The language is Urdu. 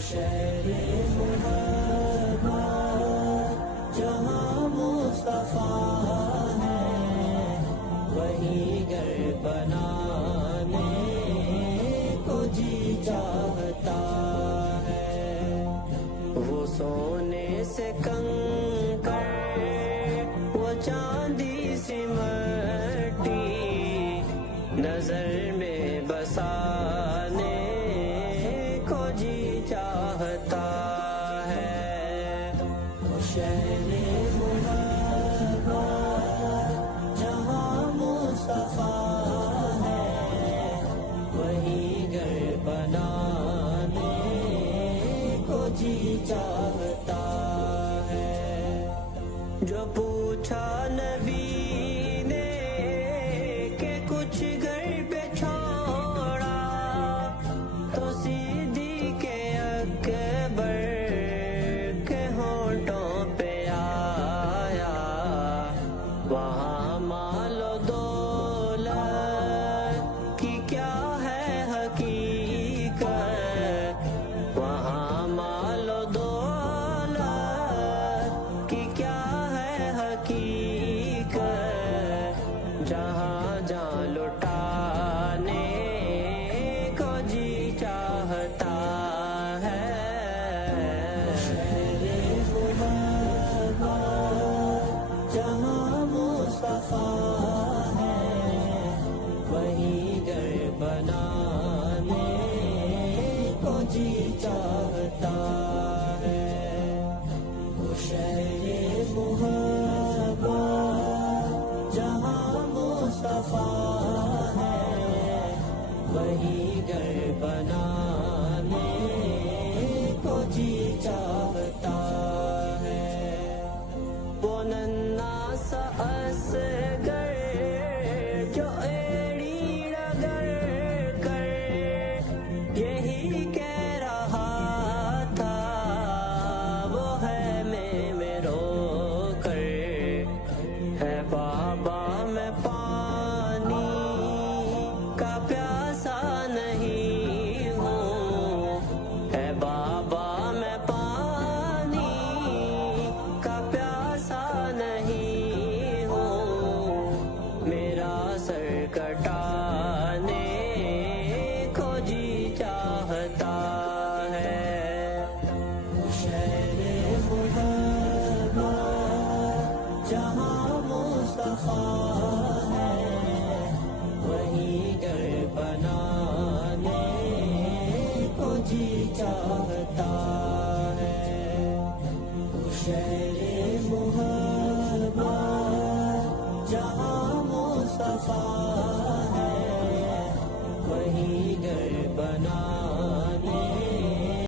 شہر محبت جہاں مصطفیٰ ہے، وہی گھر بنانے کو جی چاہتا ہے۔ وہ سونے سے کنکر، وہ چاندی سی مٹی، نظر میں بسانے کو جی چاہتا ہے۔ شہر محبت جہاں مصطفیٰ ہے، وہی گھر بنانے کو جی چاہتا ہے۔ جو پوچھا نبی نے کہ کچھ گھر پہ چھوڑا، تو صدیق اکبر کے ہونٹوں پہ آیا، وہاں مال و دولت کی کیا ہے حقیقت، وہاں مال و دولت کی کیا ہے حقیقت، جہاں جان لٹانے کو جی چاہتا ہے۔ شہر محبت جہاں مصطفیٰ ہے، وہی گھر بنانے کو جی چاہتا ہے۔ وہ شہر محبت جہاں مصطفیٰ ہے، وہی گھر بنانے کو جی چاہتا ہے۔ وہ ننھا سا اصغر جو ایڑی رگڑ کر یہی کہہ رہا تھا، وہ ہے میں رو کر، ہے بابا میں پانی کا پیاسا نہیں ہوں، ہے بابا میں پانی کا پیاسا نہیں ہوں، میرا سر کٹانے کو جی چاہتا ہے۔ شہر محبت جہاں مصطفیٰ ہے، وہی گھر بنانے کو جی چاہتا ہے۔ شہر محبت جہاں مصطفیٰ